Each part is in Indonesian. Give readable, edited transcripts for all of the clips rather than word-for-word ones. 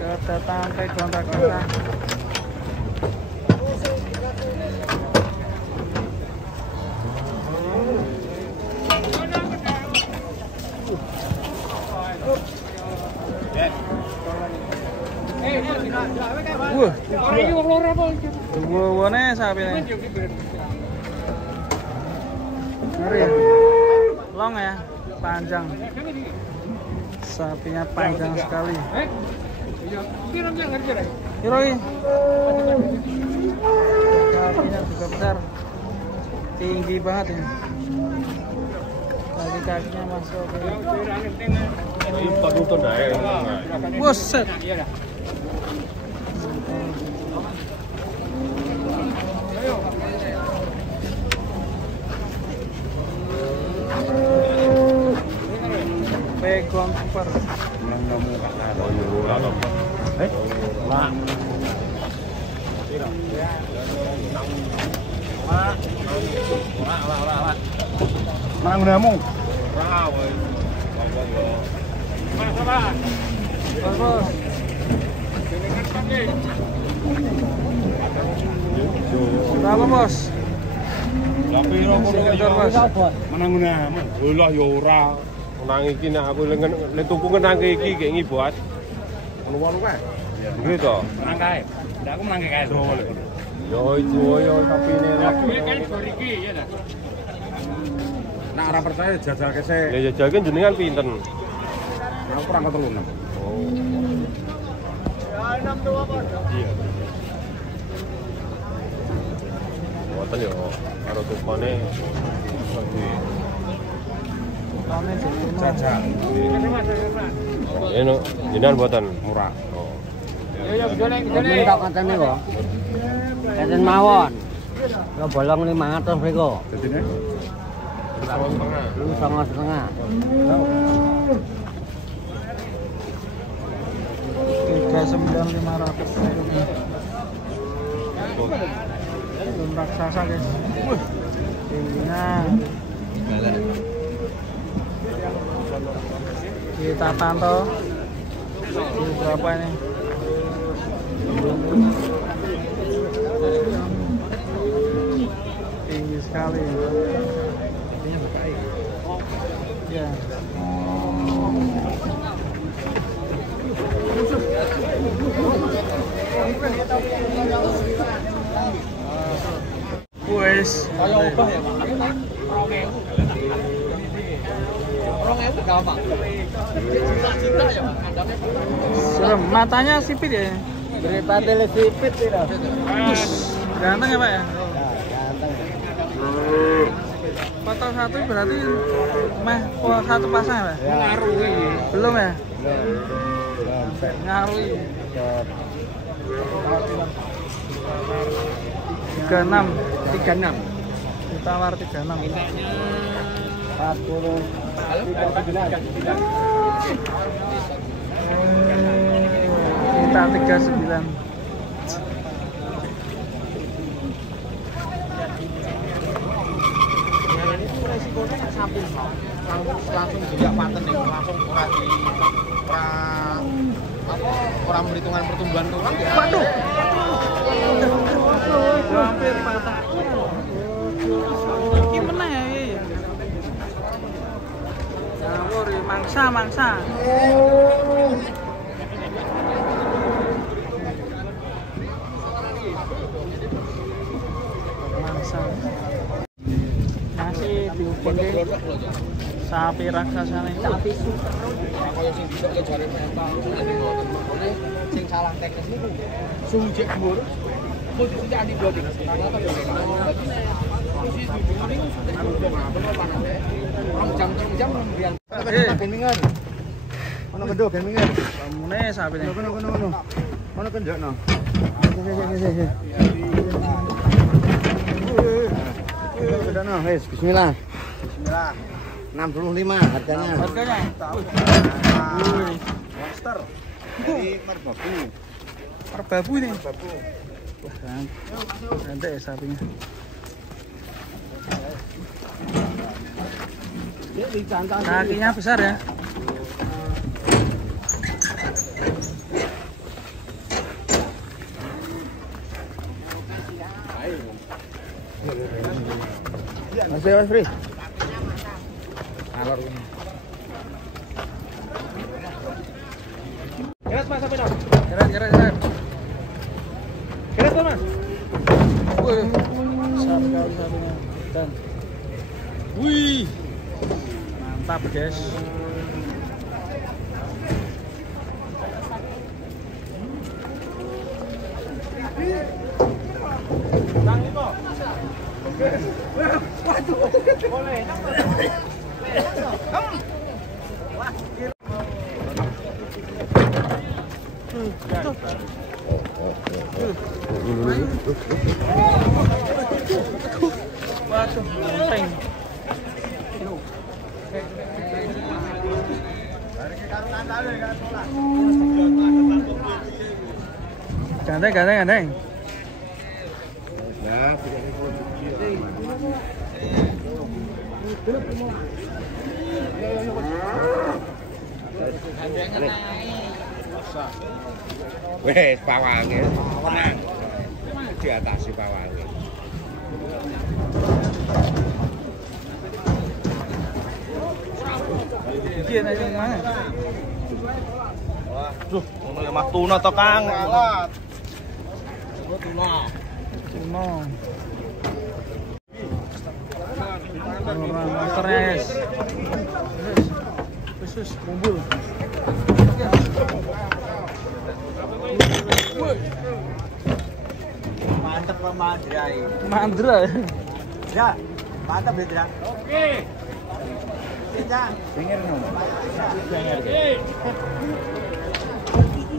Kedatangan pegon raksasa. Wah, dua-duanya sapi nih. Ngeri ya, long ya, panjang. Sapinya panjang sekali. Hiroi. Sapinya juga besar, tinggi banget ya. Kaki-kakinya masuk. Buset. Pegon super. Mana gunamu? Berapa bos? Mana gunamu? Lah ya ora. Nang iki nek aku le tuku nang iki kayak ngibuat. Ono kae. Gitu. Nang kae. Ndak aku nang kae. Yo sapine lek. Kuwi kan iki ya ta. Nek ora percaya jajalke sik. Ya jajalke jenengan pinten? Aku kurang ketelu. Oh. Ya 62 Bos. Iya. Wonten yo karo tukane jajal. Ini jenengan buatan murah. Oh. Ya joleng. Tak katene kok. Enten mawon. Yo bolong 500 mriko. Dadine 2,5. 39.500. Belum raksasa guys. Tingginya. Kita pantau berapa ini. Tinggi sekali. Ya. Wes. Serem, matanya sipit ya? Beripatele sipit tidak. Ganteng ya Pak ya? Ganteng. Foto satu berarti satu pasang ya Pak? Ngaruhi. Belum ya? Belum. Ngaruhi. 36. Ditawar 36. Mintanya 40. Minta 39. Langsung juga paten nih, langsung orang perhitungan pertumbuhan tulang ya. Waduh. Hampir patah. Gimana ya? Ngawur, mangsa. Mangsa. Masih diukur sapi raksasa nih. Sapi super. Kaya sing bisa kejare mental. Sing salah teknis niku. Sujek dhuwur. Posisi andi body. Jam mbiyen. Gemingan. Ono kedho gemingan. Pamune sapine. Kono. Ono kendhokno. Kendhokno, wis bismillah. Bismillah. 65 harganya. Monster. Dari Merbabu. Merbabu ini. Wah, ganteng ya sapinya. Kakinya besar ya. Masih Mas Fri. Alor ini. Keras Mas sampai dong. Keren. Keras Mas. Wih, besar sekali sapinya. Dan, wih, mantap guys. Waduh, penting. Ganteng. Nah, wes pawange. Tenang. Di atas pawange. Iki enak yang mana? Duh, ngono ya Mas tuna to, Kang. Tuna. Orang monsternya guys. Khusus kumpul. Mantep Pak Mandra. Mandra. Ya, mantap ya. Oke.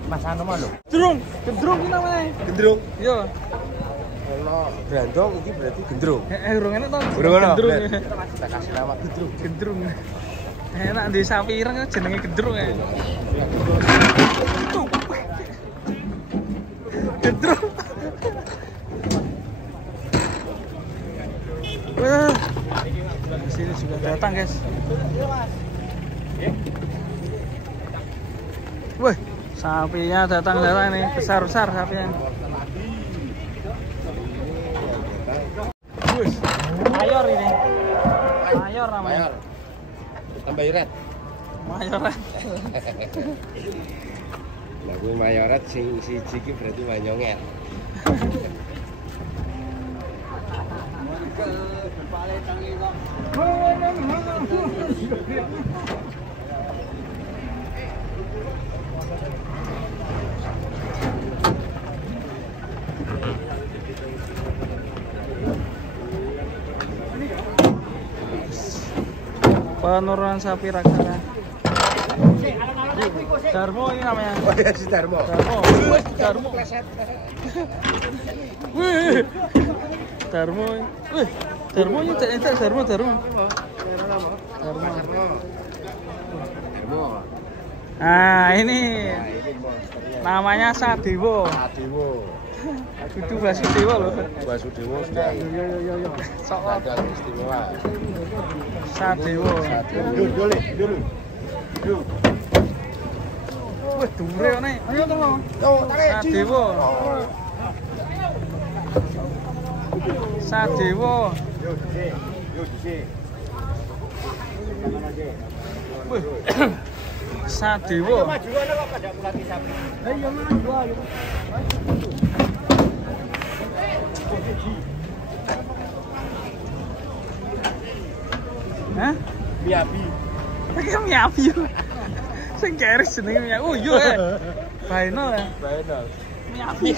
Mas anu mah lho. Gendrung ki namanya. Gendrung. Iya. Kalau brandong ini berarti gendrung. Urung enak to. Urung enak. Gendrung. Kita kasih nama Gendrung. Enak di sapi ireng jenenge gendrung ya. Gendrung. Wah. Di sini juga datang, guys. Wah, sapinya datang nih, besar sapinya. Wih, mayor ini. Mayor namanya. Tambah iret. Mayorat. Lah kuwi mayorat sing siji iki berarti manyonget. Penurunan sapi raksasa. Darmo ini namanya. Oh ya si Darmo. Darmo. Wih. Darmo. Wih. Darmo ini tak Darmo. Nah, ini namanya Sadewo. Kudu Basudewa loh. Basudewa sudah. Yo. Sok Ada istimewa. Sadewo. Dulu. Wih, dure nih. Ayo to. Sadewo. Yo dise. Wih. Sadewo. Maju ana kok pada mulati sapi. Ayo maju. Hah? Miyabi. Pakai Miyabi. Sing keris jenenge Miyabi. Oh iya. Final ya. Final. Miyabi.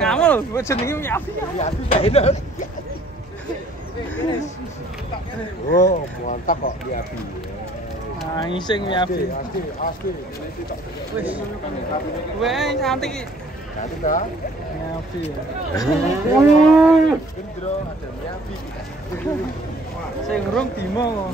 Kamu lho, buat jenenge Miyabi. Miyabi final. Oh, mantap kok Miyabi. Nah, ngising Miyabi. Asli. Wis. Weh, cantik iki. Cantik dah. Miyabi. Gendro ada Miyabi. Sing urung Bimo.